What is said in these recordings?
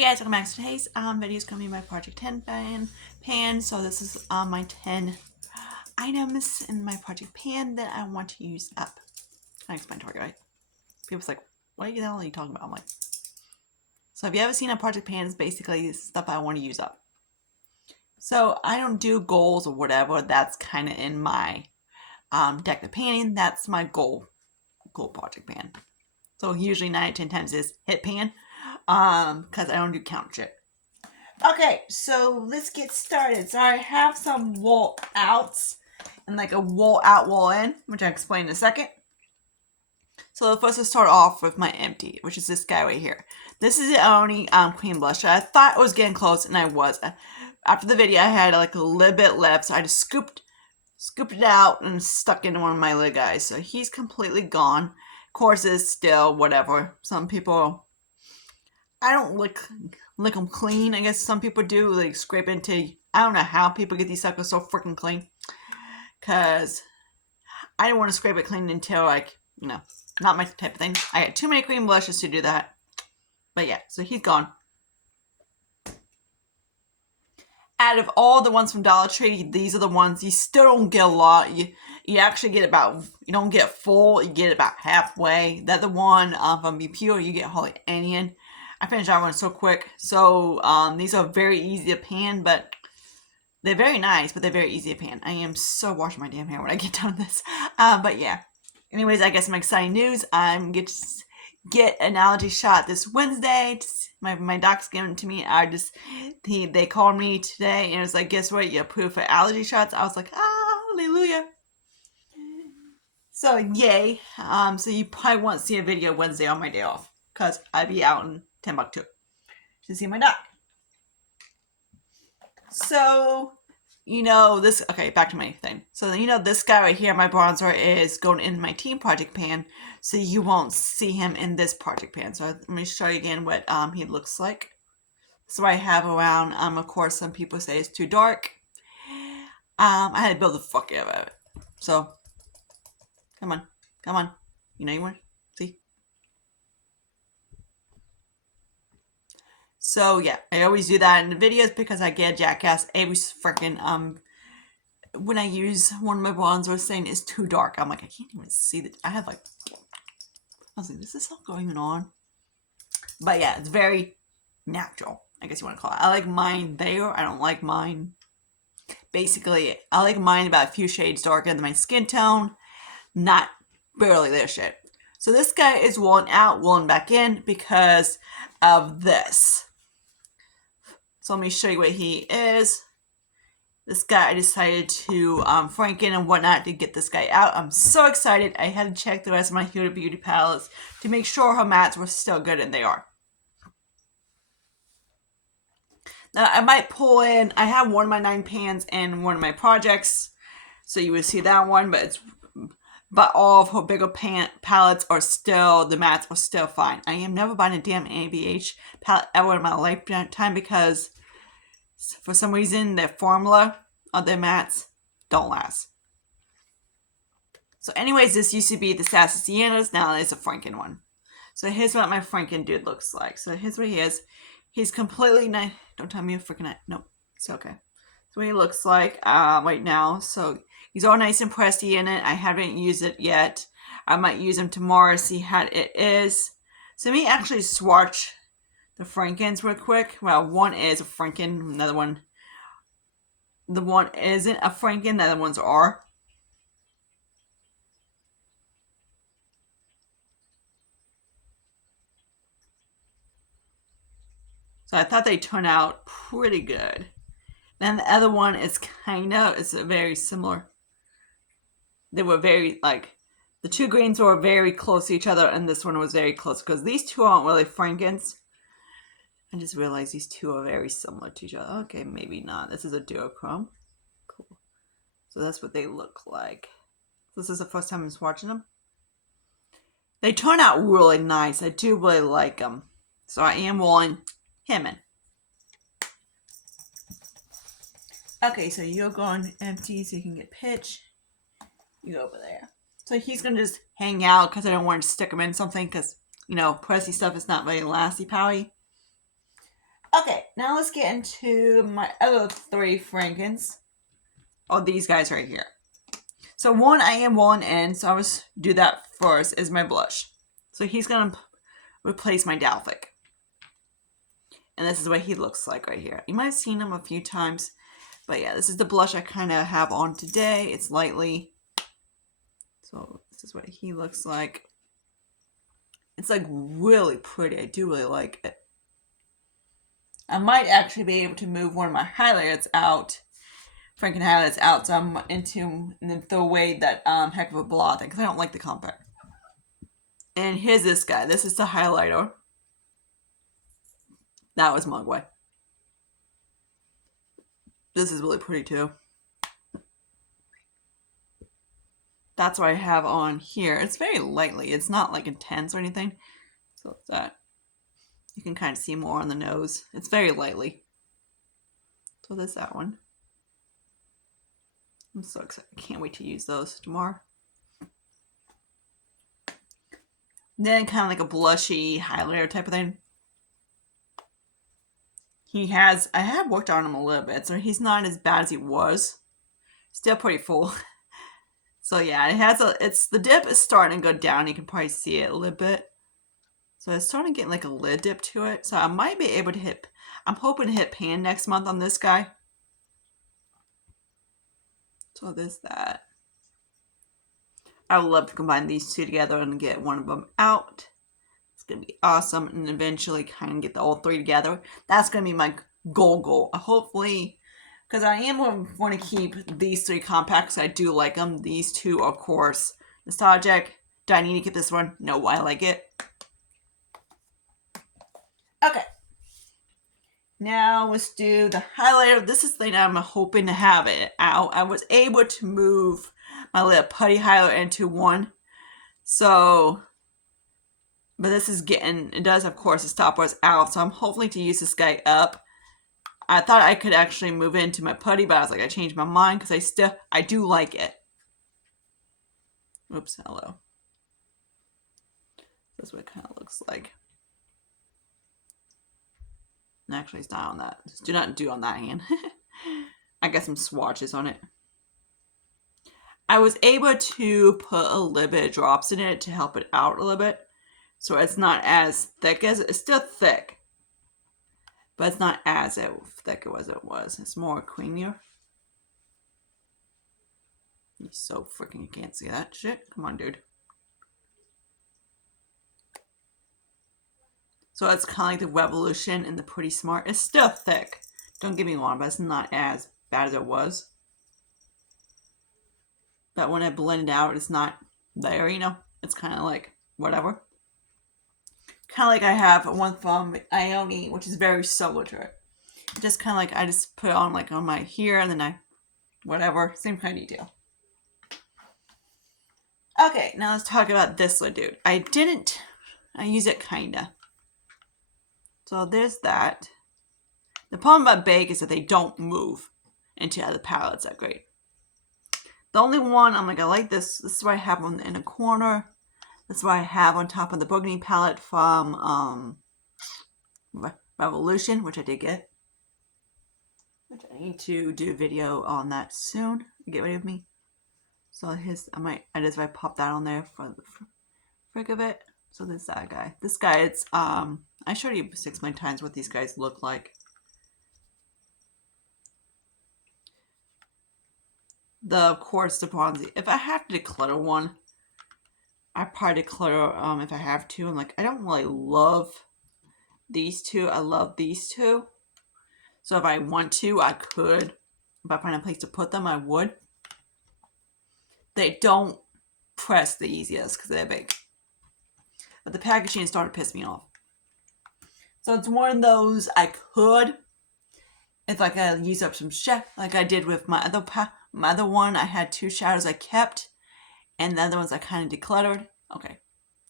Hey guys, welcome back to today's video. Is going to be my Project 10 pan. So this is my 10 items in my Project pan that I want to use up. I explained to her, right? People's like, what the hell are you talking about? I'm like, so if you ever seen a Project pan, it's basically stuff I want to use up. So I don't do goals or whatever. That's kind of in my deck of panning. That's my goal Project pan. So usually 9 out of 10 times is hit pan. Because I don't do count shit. Okay, so let's get started. So I have some wall outs and like a wall out, wall in, which I'll explain in a second. So first let's start off with my empty, which is this guy right here. This is the only cream blusher. I thought it was getting close, and I was. After the video, I had like a little bit left, so I just scooped it out and stuck into one of my little guys. So he's completely gone. Of course, it's still whatever. Some people, I don't lick them clean. I guess some people do, like scrape into. I don't know how people get these suckers so freaking clean. Cause I don't want to scrape it clean until like, not my type of thing. I got too many cream blushes to do that. But yeah, so he's gone. Out of all the ones from Dollar Tree, these are the ones you still don't get a lot. You actually get about, you don't get full, you get about halfway. The other one from Be Pure, you get hardly any in. I finished that one so quick. So these are very easy to pan, but they're very nice, but they're very easy to pan. I am so washing my damn hair when I get done with this. But yeah. Anyways, I guess some exciting news. I'm going to get an allergy shot this Wednesday. My doc's giving it to me. They called me today and it was like, guess what? You're approved for allergy shots. I was like, hallelujah. So yay. So you probably won't see a video Wednesday on my day off because I'd be out in Timbuktu to see my doc. So, this, okay, back to my thing. So, this guy right here, my bronzer, is going in my team project pan, so you won't see him in this project pan. So, let me show you again what he looks like. So, I have around, of course, some people say it's too dark. I had to build the fuck out of it. So, come on. You want to see? So, yeah, I always do that in the videos because I get jackass every freaking, when I use one of my bronzers saying it's too dark. I'm like, I can't even see that. I was like, is this all going on? But yeah, it's very natural, I guess you want to call it. I like mine there. I don't like mine. Basically, I like mine about a few shades darker than my skin tone. Not barely their shit. So this guy is woolen out, woolen back in because of this. So let me show you what he is. This guy, I decided to Franken and whatnot to get this guy out. I'm so excited. I had to check the rest of my Huda Beauty palettes to make sure her mattes were still good, and they are. Now, I might pull in, I have one of my 9 pans in one of my projects, so you would see that one, but all of her bigger palettes are still, the mattes are still fine. I am never buying a damn ABH palette ever in my lifetime because for some reason, their formula of their mattes don't last. So anyways, this used to be the Sassy Siennas. Now it's a Franken one. So here's what my Franken dude looks like. So here's what he is. He's completely nice. Don't tell me you're freaking it. Nope. It's okay. That's what he looks like right now. So he's all nice and pressy in it. I haven't used it yet. I might use him tomorrow, see how it is. So let me actually swatch the Frankens real quick. Well, one is a Franken, another one, the one isn't a Franken, the other ones are. So I thought they turned out pretty good. Then the other one is it's very similar. They were very, the two greens were very close to each other, and this one was very close, because these two aren't really Frankens. I just realized these two are very similar to each other. Okay, maybe not. This is a duochrome. Cool. So that's what they look like. This is the first time I'm swatching them. They turn out really nice. I do really like them. So I am rolling him in. Okay, so you're going empty so you can get pitch. You go over there. So he's going to just hang out because I don't want to stick him in something because, pressy stuff is not very lasty powy. now let's get into my other 3 Frankens. Oh, these guys right here. So one I am rolling in, so I was do that first, is my blush. So he's going to replace my Dalthic. And this is what he looks like right here. You might have seen him a few times. But yeah, this is the blush I kind of have on today. It's lightly. So this is what he looks like. It's like really pretty. I do really like it. I might actually be able to move one of my highlighters out. Franken highlights out, so I'm into and then throw away that heck of a blot thing because I don't like the compact. And here's this guy. This is the highlighter. That was Mugwai. This is really pretty too. That's what I have on here. It's very lightly. It's not like intense or anything. So it's that. You can kind of see more on the nose. It's very lightly. So there's that one. I'm so excited. I can't wait to use those tomorrow. Then kind of like a blushy highlighter type of thing. I have worked on him a little bit, so he's not as bad as he was. Still pretty full. So yeah, the dip is starting to go down. You can probably see it a little bit. So it's starting to get like a lid dip to it. So I might be able to I'm hoping to hit pan next month on this guy. So there's that. I would love to combine these 2 together and get one of them out. It's going to be awesome. And eventually kind of get the all 3 together. That's going to be my goal. Hopefully, because I am going to keep these 3 compacts. I do like them. These 2, of course. Nostalgic. Do I need to get this one? No, I like it. Okay. Now let's do the highlighter. This is the thing I'm hoping to have it out. I was able to move my little putty highlighter into one. So, but this is it does of course the stopwatch out. So I'm hoping to use this guy up. I thought I could actually move into my putty, but I was like, I changed my mind because I do like it. Oops, hello. That's what it kind of looks like. Actually, it's not on that. Just do not do on that hand. I got some swatches on it. I was able to put a little bit of drops in it to help it out a little bit. So it's not as thick as it's still thick. But it's not as thick as it was. It's more creamier. You so freaking, you can't see that shit. Come on, dude. So it's kind of like the Revolution and the Pretty Smart. It's still thick. Don't get me wrong, but it's not as bad as it was. But when I blend it out, it's not there, you know? It's kind of like, whatever. Kind of like I have one from Ioni, which is very similar to it. Just kind of like, I just put it on like on my here, and then whatever. Same kind of detail. Okay, now let's talk about this little dude. I use it kinda. So there's that. The problem about Bake is that they don't move into other palettes that great. The only one, I'm like, I like this. This is what I have on the inner corner. This is what I have on top of the Burgundy palette from Revolution, which I did get. Which I need to do a video on that soon. Get ready with me. So I just pop that on there for the frick of it. So there's that guy. This guy, it's I showed you 6 million times what these guys look like. Of course, the Bronzy. If I have to declutter one, I probably declutter if I have to. I'm like, I don't really love these 2. I love these 2. So if I want to, I could. If I find a place to put them, I would. They don't press the easiest because they're big. But the packaging is starting to piss me off. So it's one of those I could. If like I use up some like I did with my other one. I had 2 shadows I kept. And the other ones I kind of decluttered. Okay,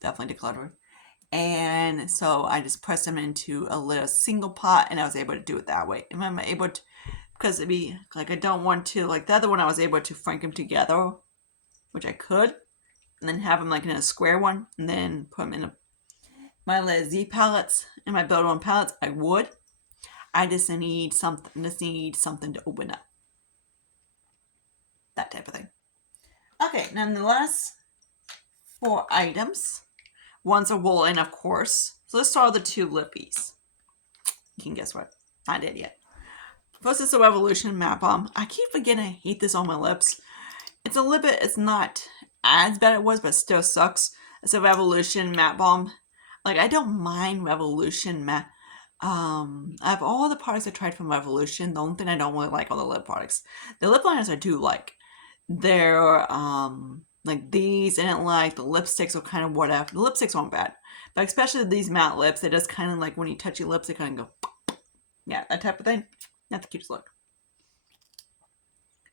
definitely decluttered. And so I just pressed them into a little single pot. And I was able to do it that way. And I'm able to, because it'd be like I don't want to, like the other one I was able to frank them together. Which I could. And then have them like in a square one. And then put them in my little Z palettes. And my Build On palettes. I would. I just need something to open up. That type of thing. Okay, nonetheless, 4 items. One's a woolen, of course. So let's start with the 2 lippies. You can guess what? Not dead yet. First is the Revolution Matte Balm. I keep forgetting I hate this on my lips. It's a little bit, it's not as bad as it was, but still sucks. It's a Revolution Matte Balm. Like, I don't mind Revolution Matte. Out of all the products I tried from Revolution, the only thing I don't really like are the lip products. The lip liners I do like. They're, like these, and like the lipsticks are kind of whatever. The lipsticks aren't bad. But especially these matte lips, they just kind of like when you touch your lips, they kind of go, yeah, that type of thing. Not the cutest look.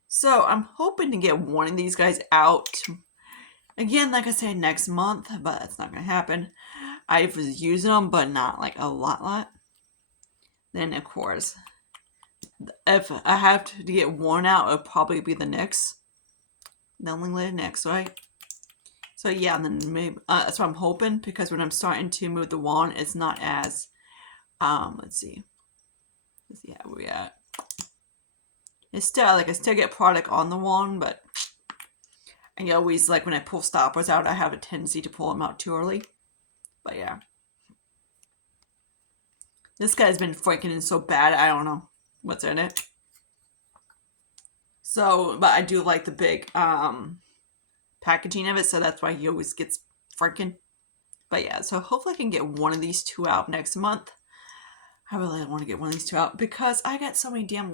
So I'm hoping to get one of these guys out. Again, like I said, next month, but that's not going to happen. I was using them, but not like a lot. Then, of course, if I have to get one out, it'll probably be the NYX. The only little NYX, right? So yeah, and then maybe that's what I'm hoping, because when I'm starting to move the wand, it's not as let's see how we at. It's still like I still get product on the wand, but I always, like when I pull stoppers out, I have a tendency to pull them out too early. But yeah, this guy's been freaking in so bad. I don't know what's in it. So, but I do like the big packaging of it, so that's why he always gets freaking. But yeah, so hopefully I can get one of these 2 out next month. I really want to get one of these 2 out because I got so many damn.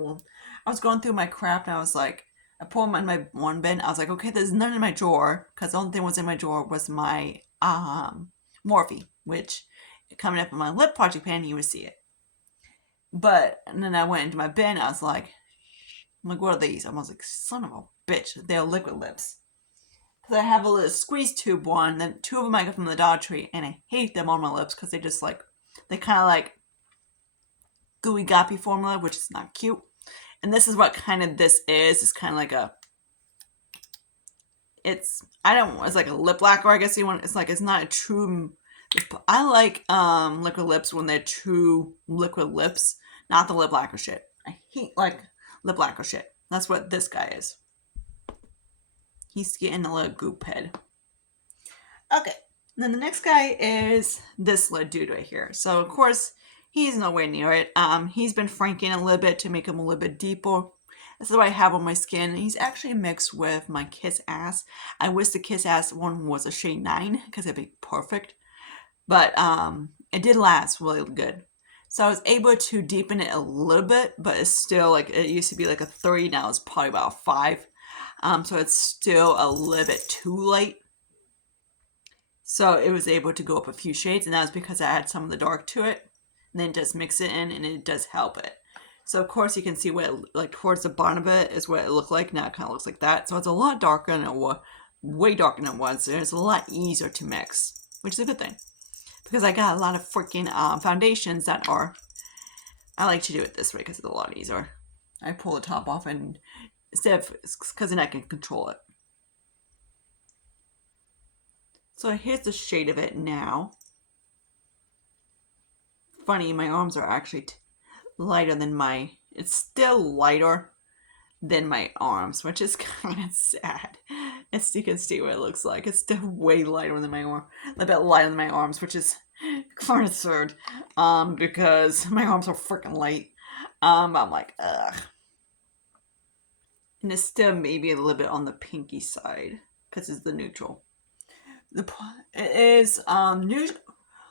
I was going through my crap and I was like, I pulled them in my one bin. I was like, okay, there's none in my drawer, because the only thing was in my drawer was my Morphe, which coming up in my lip project pan, you would see it. But and then I went into my bin. I was like, what are these? I was like, son of a bitch, they're liquid lips. Because I have a little squeeze tube one, then 2 of them I got from the Dollar Tree, and I hate them on my lips because they just like, they kind of like gooey goppy formula, which is not cute. And this is what kind of this is. It's kind of like a, it's like a lip lacquer, I guess you want. It's like, it's not a true, I like liquid lips when they're true liquid lips, not the lip lacquer shit. I hate like lip lacquer shit. That's what this guy is. He's getting a little goop head. Okay, then the next guy is this little dude right here. So of course, he's nowhere near it. He's been franking a little bit to make him a little bit deeper. This is what I have on my skin. He's actually mixed with my Kiss Ass. I wish the Kiss Ass one was a shade 9, because it'd be perfect. But it did last really good. So I was able to deepen it a little bit, but it's still like, it used to be like a 3, now it's probably about a 5. So it's still a little bit too light. So it was able to go up a few shades, and that was because I add some of the dark to it. And then just mix it in, and it does help it. So of course you can see what it, like towards the bottom of it is what it looked like. Now it kind of looks like that. So it's a lot darker than it was, way darker than it was. And it's a lot easier to mix, which is a good thing. Because I got a lot of freaking foundations that are, I like to do it this way because it's a lot easier. I pull the top off, and instead of, because then I can control it. So here's the shade of it now. Funny, my arms are actually lighter than it's still lighter than my arms, which is kind of sad. As you can see what it looks like. It's still way lighter than my arm, a bit lighter than my arms, which is kind of absurd, because my arms are freaking light. I'm like, ugh. And it's still maybe a little bit on the pinky side, because it's the neutral. It is,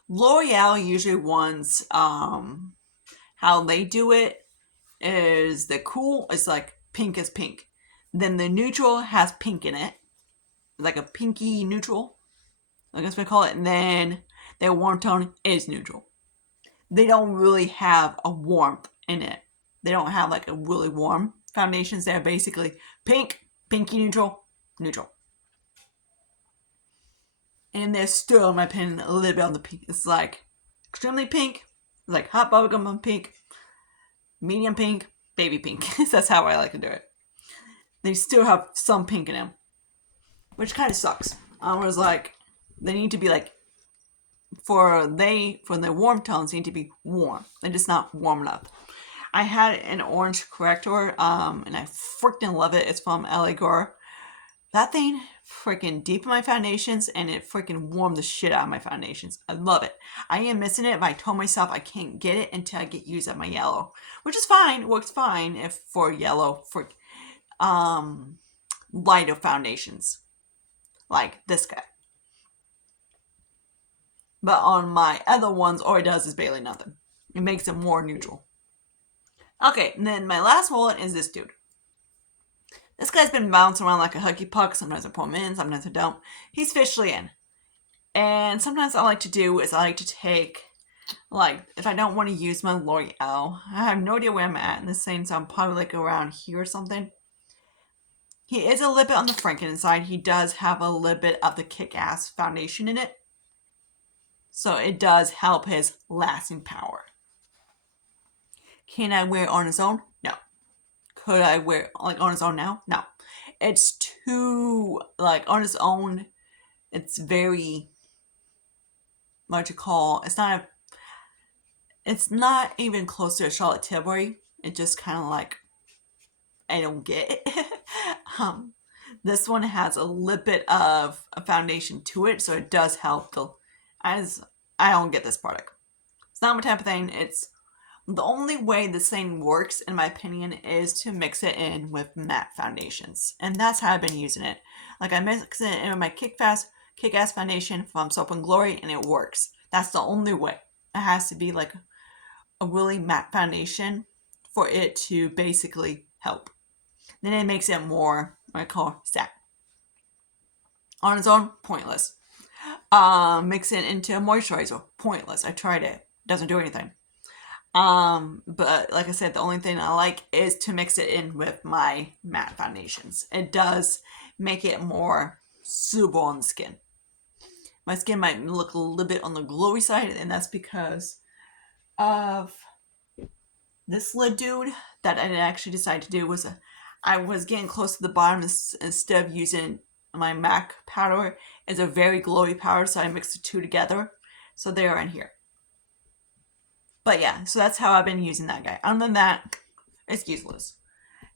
L'Oreal usually wants, how they do it is the cool is like pink is pink. Then the neutral has pink in it, like a pinky neutral, I guess we call it. And then their warm tone is neutral. They don't really have a warmth in it. They don't have like a really warm foundations. They're basically pink, pinky neutral, neutral. And they're still, in my opinion, a little bit on the pink. It's like extremely pink, like hot bubblegum pink, medium pink, baby pink. That's how I like to do it. They still have some pink in them, which kind of sucks. I was like, they need to be like, for their warm tones, they need to be warm. They're just not warm enough. I had an orange corrector, and I freaking love it. It's from LA Gore. That thing freaking deepened my foundations, and it freaking warmed the shit out of my foundations. I love it. I am missing it, but I told myself I can't get it until I get used at my yellow, which is fine. It works fine if for yellow for lighter foundations like this guy. But on my other ones, all it does is barely nothing. It makes it more neutral. Okay, and then my last wallet is this dude. This guy's been bouncing around like a huggy puck. Sometimes I pull him in, sometimes I don't. He's officially in. And sometimes I like to do is I like to take, like, if I don't want to use my L'Oreal, I have no idea where I'm at in this thing, so I'm probably like around here or something. He is a little bit on the Franken side. He does have a little bit of the Kick-Ass foundation in it. So it does help his lasting power. Can I wear it on its own? No. Could I wear it like on its own now? No. It's too, like, on its own, it's very, what you call, it's not even close to a Charlotte Tilbury. It just kind of like, I don't get it. This one has a little bit of a foundation to it, so it does help. As I don't get this product. It's not my type of thing. It's the only way this thing works, in my opinion, is to mix it in with matte foundations. And that's how I've been using it. Like I mix it in with my Kick-Ass foundation from Soap and Glory, and it works. That's the only way. It has to be like a really matte foundation for it to basically help. Then it makes it more, what I call, satin. On its own, pointless. Mix it into a moisturizer, pointless. I tried it. Doesn't do anything. But like I said, the only thing I like is to mix it in with my matte foundations. It does make it more suitable on the skin. My skin might look a little bit on the glowy side, and that's because of this lid dude that I actually decided to do was I was getting close to the bottom instead of using my MAC powder. It's a very glowy powder, so I mixed the two together. So they are in here. But yeah, so that's how I've been using that guy. Other than that, it's useless.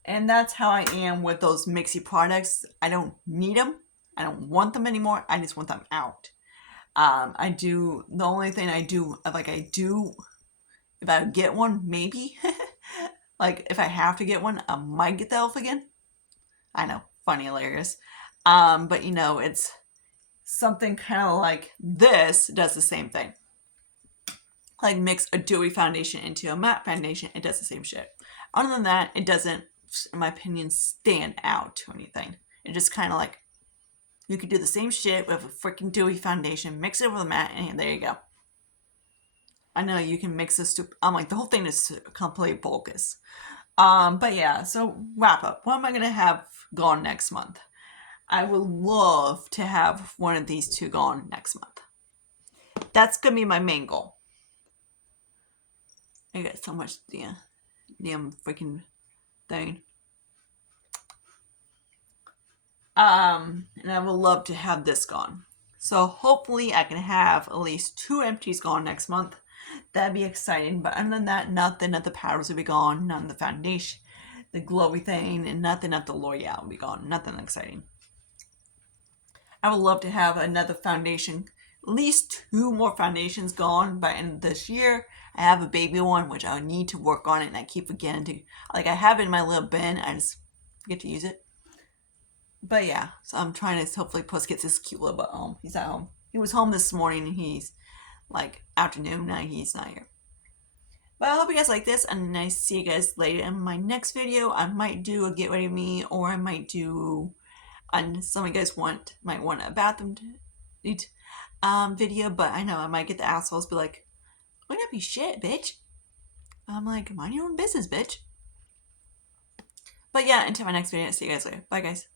And that's how I am with those mixy products. I don't need them. I don't want them anymore. I just want them out. The only thing I do, if I get one, maybe. Like, if I have to get one, I might get the elf again. I know, funny, hilarious. But you know, it's something kind of like this does the same thing. Like mix a dewy foundation into a matte foundation, it does the same shit. Other than that, it doesn't, in my opinion, stand out to anything. It just kind of like, you could do the same shit with a freaking dewy foundation, mix it with a matte, and there you go. I know you can mix this to, I'm like, the whole thing is complete bogus. But yeah, so wrap up. What am I going to have gone next month? I would love to have one of these two gone next month. That's going to be my main goal. I got so much damn freaking thing. And I would love to have this gone. So hopefully I can have at least 2 empties gone next month. That'd be exciting. But other than that, nothing of the powders will be gone. None of the foundation, the glowy thing, and nothing of the L'Oreal will be gone. Nothing exciting. I would love to have another foundation, at least 2 more foundations gone by end of this year. I have a baby one, which I need to work on it, and I keep forgetting to, like, I have it in my little bin, I just forget to use it. But yeah, so I'm trying to hopefully Puss gets this cute little butt home. He's at home. He was home this morning, and he's, like, afternoon, now he's not here. But I hope you guys like this, and I see you guys later in my next video. I might do a get ready with me, or I might do, and some of you guys might want a bathroom video, but I know I might get the assholes be like, "Why not be shit, bitch?" I'm like, mind your own business, bitch. But yeah, until my next video, see you guys later. Bye, guys.